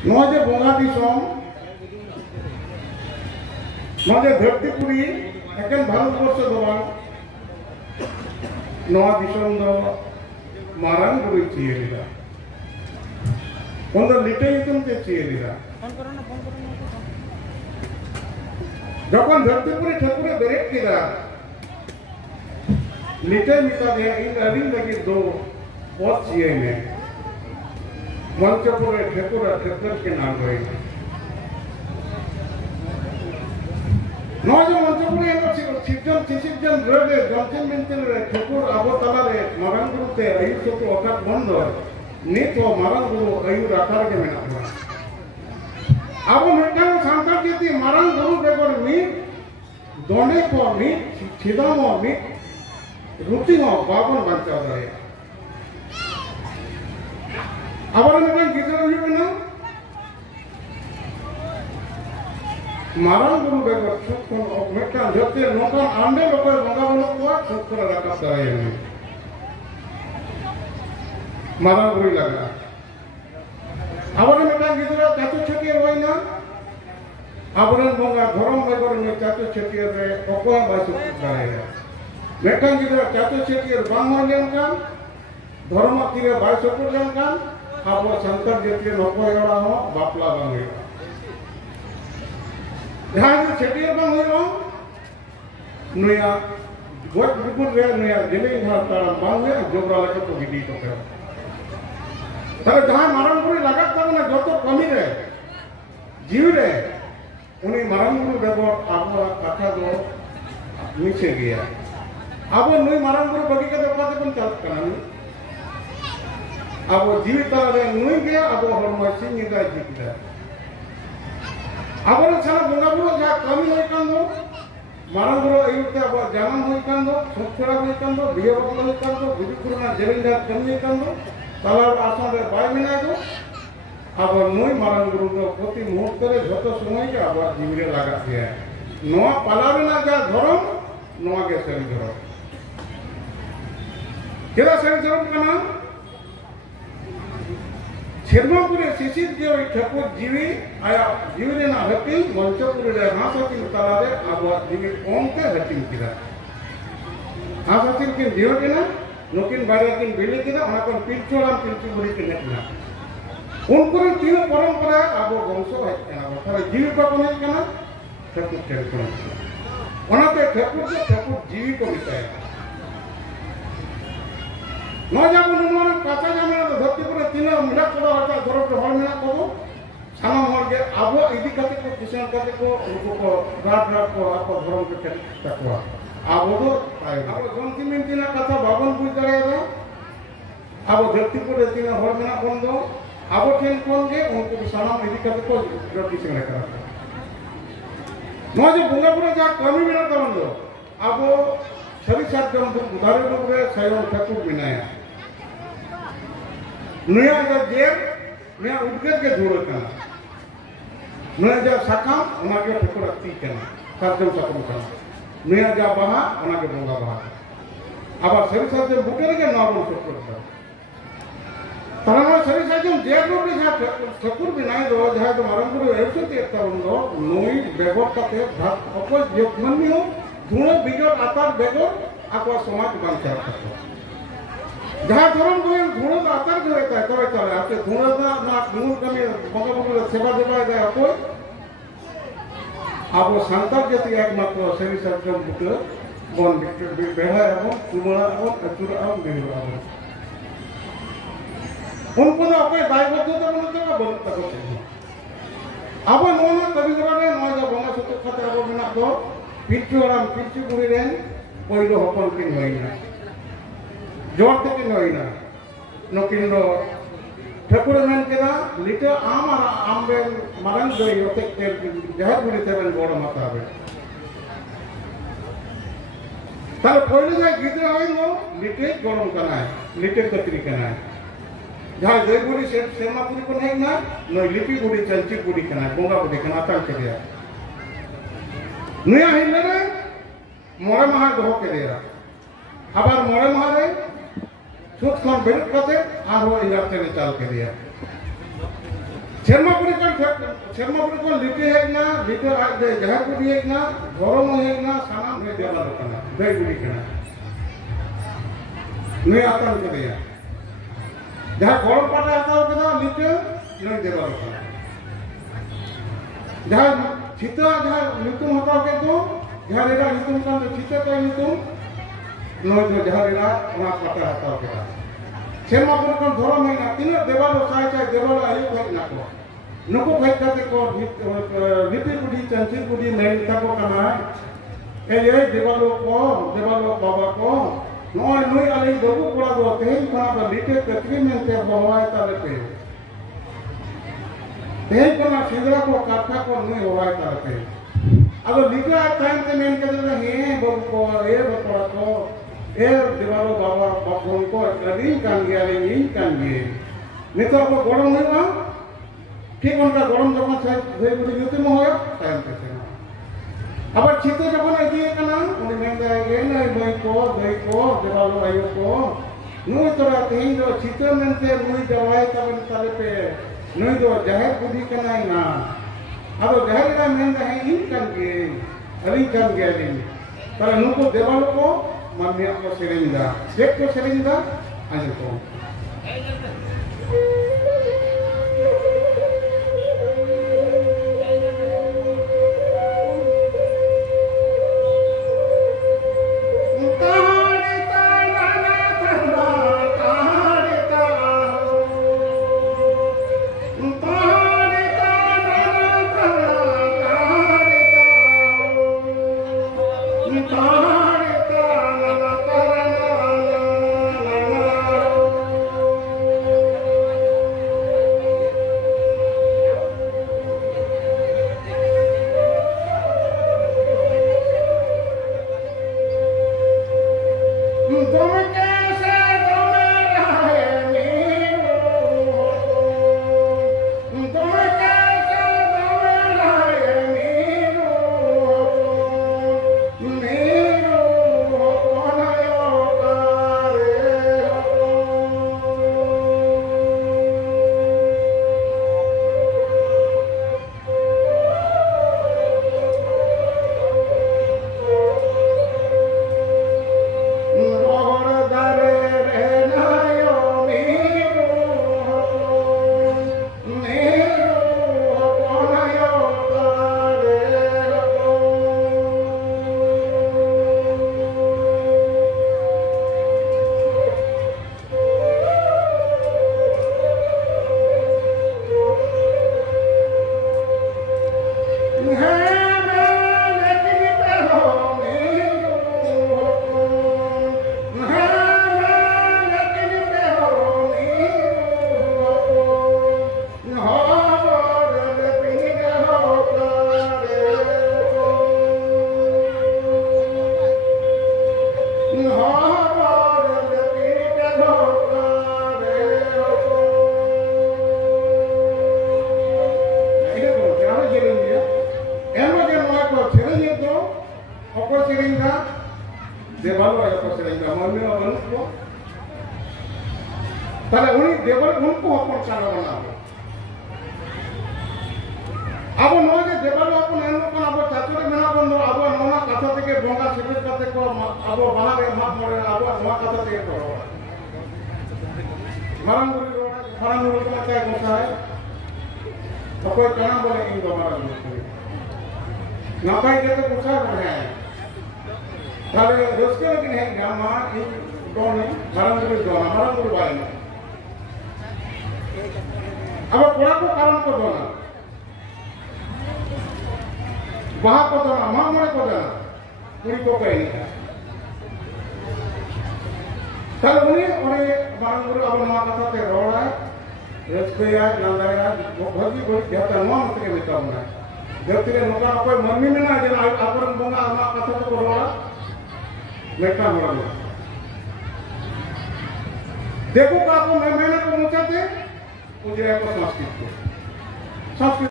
नोजे बोंगा दिसोम नोजे धरतीपुरी एकेन भारतवर्ष दो बांग नोआ दिसोम दो मारांग बुरी चियेलिदा उन लिटे इतुम के चियेलिदा जखन धरतीपुरी ठाकुरे बेरेट किदा लिटे मिता दे इन अरिन लगी दो पद चिये में मंचपुरे ठाकुरा ठाकुर के नाम रहे नौजे मंचपुरे एनो सिजन रगे जमचिन मिनतिन रे ठाकुर आबो तला रे मारांग गुरु ते अयु सोतो अकात बंद नित वो मारांग गुरु अयु राखार के मेना हुआ आबो मिटांग सांतार जेती मारांग गुरु बेगर मी दोने को मी छिदामो मी रुतिमो बाबन बांचा रहे आबार मिटांग गिदरा हुयना मारांग गुरु बेगर छुटकोन मिटांग जते नोकान आंडे लोकर बंगा बनो को छुटकोन राखा दाए मारांग गुरु लगा आबार मिटांग गिदरा चाचू छटियर होइना आबरन बंगा धरम बेगर ने चाचू छटियर रे ओको बासु दाए मिटांग गिदरा चाचू छटियर बांग हो लेनकान धर्म तीरे बासु लेनकान अब संतर जेती नपो एड़ा हो बापला बांग जहां छटियर बांग हो नुया गोट बुकुर रे नुया दिले हां तारा बांग जोबरा लगे तो गिडी तो के तारे जहां मारांग गुरु लगा तबना जतो कमी रे जीव रे उनी मारांग गुरु बेगर आबो कथा दो नीचे गया आबो नुई मारांग गुरु बगी के पाते बन चल कना अब जीवित नुई गया अब हरम सिंह का जीवित अब सारा बोंगा बुरो जा कमी होय कांदो मारांग गुरु अयुते अब जानम होय कांदो सुखरा होय कांदो बिया बकल होय कांदो गुरु कुरना जेरिंदा कमी कांदो तालार आसन रे बाय मिना दो अब नुई मारांग गुरु दो प्रति मुहूर्त रे जतो समय के अब जीविरे लगा दिया नोआ पालावेना जा धरम नोआ के सरी धरम केरा सरी धरम कना छेरमापुरे शिशिर जे ठाकुर जीवी आया जीवी ना हटिंग मंचपुरे रे हासतिन तलारे आबो जीवी ओंते हटिंग किदा हासतिन के जीव केना नोकिन बारे किन बेले किदा ओना कोन पिलचोराम पिलचु बुरी के नेकना उनकुर तीन परंपरा आबो वंश हटना तारे जीवी को कोन केना ठाकुर ठाकुर ओना ते ठाकुर जीवी को मिटाया न जाबो नमन काचा जामे धरती पर तीन मिला कोड़ा हटा धरो पे हल मिला को साना हर के आबो इदी कते को किसान कते को उनको को रात को आपको धर्म के तकवा आबो तो आबो जोंती मिनतिना कथा बाबन बुझ करे आबो धरती पर तीन हल मिला बंदो आबो ठेन कोन के उनको साना इदी कते को रोटी से करा न जे बुंगा पुरा जा कमी मिला बंदो आबो छवि सात जन उदाहरण रूप रे सायो ठाकुर बिनाया नुया जा जेर नुया उड़कर के जोड़ कना नुया जा साकाम ओना के ठाकुर अति कना साजम साकम कना नुया जा बहा ओना के बोंगा बहा आबा सरी साजम बुकेर के नाबो ठाकुर तारा सरी साजम जेर रूप रे जा ठाकुर बिनाय दो जहा तो मारंग गुरु एसो ते तरुंदो नोई बेगो कते भात अको जमनियो धुणो बिजोर आतार बेगो आको समाज बांचा करतो जहां धर्म गोल धुणो आतार जोता है तबे चले आते धुणो ना मूल कमी बंगा बंगा सेवा देवा गया कोई आबो संतार जति एकमात्र सरी सत्रम बुक बन बेहा एवं तुमरा एवं अचुरा एवं बेहुरा उनको ना अपने दायबद्धता बनते का बनता को आबो नोना कवि गरे नय जा बंगा सतो खाते आबो बिना दो पिचुराम पिचु गुरी रेन पहिलो हपन किन होइना जोर ते किन होइना नकिन रो ठाकुर मेन केदा लिटे आम आमबे मारंग दो योते के जहर गुरी तेबन बोड़ माता आबे तार पहिलो जा गिदरा होइनो लिटे गरम कनाय लिटे कतरी कनाय जहां जय गुरी सेमा पुरी को नहीं ना नो लिपि गुरी चंची गुरी कनाय बोंगा गुरी कना ता के दिया नुया हिलने रे मोरे महा दो के देरा आबार मोरे महा रे छुट खन बेल कते आरो इराते ने चाल के दिया सेरमापुरी को लिटे हेगना लिटे जहां को हेगना गरम हेगना साना में देवा लोकना दई गुडी कना नुई आतन के दिया जहां गरम पाटा आता केदा लिटे नुई देवा लोकना जहां चिता जहां नितुम हता के तो जहां रेरा नितुम कान चिता तो नितुम नुई तो जहां रेरा ओना पाटा हता केदा सेरमापुरी को धरम हेगना तीन देवा लो चाहे देवा लो आयु हेगना को नुको भाई कहते को लिपि बुढ़ी चंचल बुढ़ी नहीं तको कना ये देवालो बाबा को नॉय नुई अली बाबू कोड़ा दो तेल खाना लिटे कतरी में ते हवाए ताले पे तेल कोना सिंदरा को काठा को नुई हवाए ताले पे अब लिटे टाइम ते मेन के हे बाबू को ए बतरा को ए देवालो बाबा बाबू को अली कान गया इन कान गए नितो को गरम हुआ ठीक उनका गरम जब से बुढ़ी युति में होया टाइम पे अब चिते जब इदी कना उनी मेंदा ये न दई को देवालो आयो को नुई तोरा तेन जो चिते मेंते नुई जवाई तबन ताले पे नुई जो जहर बुद्धि कना ना अब जहर का मेंदा है इन कन के अली कन के अली पर नुको देवालो को मन में को सेरिंदा देख को सेरिंदा आज को देवालो आया को सेरिंदा मम्मी और उनको ताले उनी देवल उनको अपन चाला बना अब नोगे देवालो अपन एनो कोन अब चाचुरे मेना बंदो अब नोना कथा থেকে बोंगा सिबिर करते को अब बाहर माप मोरे अब नोआ कथा থেকে को मारंगुरी को चाहे गोसा है तो कोई कना बोले इन दो मारंगुरी नापाई के तो गोसा है ताले रस्के लेकिन है गामा इन दोने मारंगुरी वाले अब कोड़ा को कारण को दोना वहां को दोना मामले को दोना पूरी को कहीं नहीं ताले उन्हें मारंगुरी अब नवा कथा ते रोड़ा रस्के या नंदाया भगी भगी जाता नवा मत के बेटा होना जब तेरे नोका कोई मम्मी में ना जना आपन बोंगा नवा कथा को रोड़ा बेटा होना देखो का को मैंने को मुझे थे मुझे को संस्कृत